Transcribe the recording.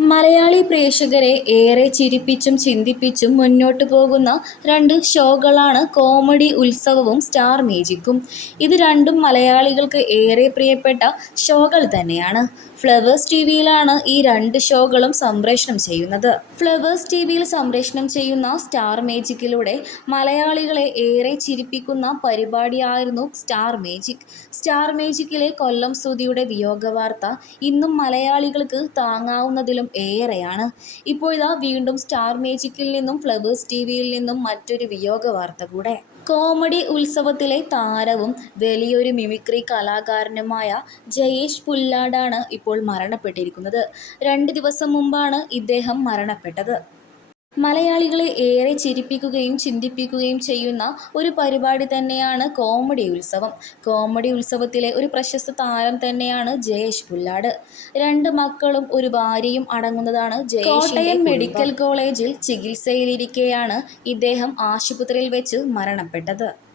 മലയാളി പ്രേക്ഷകരെ ഏറെ ചിരിപ്പിച്ചും ചിന്തിപ്പിച്ചും മുന്നോട്ട് പോകുന്ന രണ്ട് ഷോകളാണ് കോമഡി ഉത്സവവും സ്റ്റാർ മേജിക്കും. ഇത് രണ്ടും മലയാളികൾക്ക് ഏറെ പ്രിയപ്പെട്ട ഷോകൾ തന്നെയാണ്. ഫ്ലവേഴ്സ് ടി വിയിലാണ് ഈ രണ്ട് ഷോകളും സംപ്രേഷണം ചെയ്യുന്നത്. ഫ്ലവേഴ്സ് ടി വിയിൽ സംപ്രേഷണം ചെയ്യുന്ന സ്റ്റാർ മേജിക്കിലൂടെ മലയാളികളെ ഏറെ ചിരിപ്പിക്കുന്ന പരിപാടിയായിരുന്നു സ്റ്റാർ മേജിക്. സ്റ്റാർ മേജിക്കിലെ കൊല്ലം സ്തുതിയുടെ വിയോഗ വാർത്ത ഇന്നും മലയാളികൾക്ക് താങ്ങാവുന്നതിലും ഏറെയാണ്. ഇപ്പോഴാ വീണ്ടും സ്റ്റാർ മേജിക്കിൽ നിന്നും ഫ്ലവേഴ്സ് ടി വിയിൽ നിന്നും മറ്റൊരു വിയോഗ വാർത്ത കൂടെ. കോമഡി ഉത്സവത്തിലെ താരവും വലിയൊരു മിമിക്രി കലാകാരനുമായ ജയേഷ് പുല്ലാടാണ് ഇപ്പോൾ മരണപ്പെട്ടിരിക്കുന്നത്. രണ്ട് ദിവസം മുമ്പാണ് ഇദ്ദേഹം മരണപ്പെട്ടത്. മലയാളികളെ ഏറെ ചിരിപ്പിക്കുകയും ചിന്തിപ്പിക്കുകയും ചെയ്യുന്ന ഒരു പരിപാടി തന്നെയാണ് കോമഡി ഉത്സവം. കോമഡി ഉത്സവത്തിലെ ഒരു പ്രശസ്ത താരം തന്നെയാണ് ജയേഷ് പുല്ലാട്. രണ്ട് മക്കളും ഒരു ഭാര്യയും അടങ്ങുന്നതാണ് ജയേഷ് കോട്ടയം മെഡിക്കൽ കോളേജിൽ ചികിത്സയിലിരിക്കെയാണ് ഇദ്ദേഹം ആശുപത്രിയിൽ വെച്ച് മരണപ്പെട്ടത്.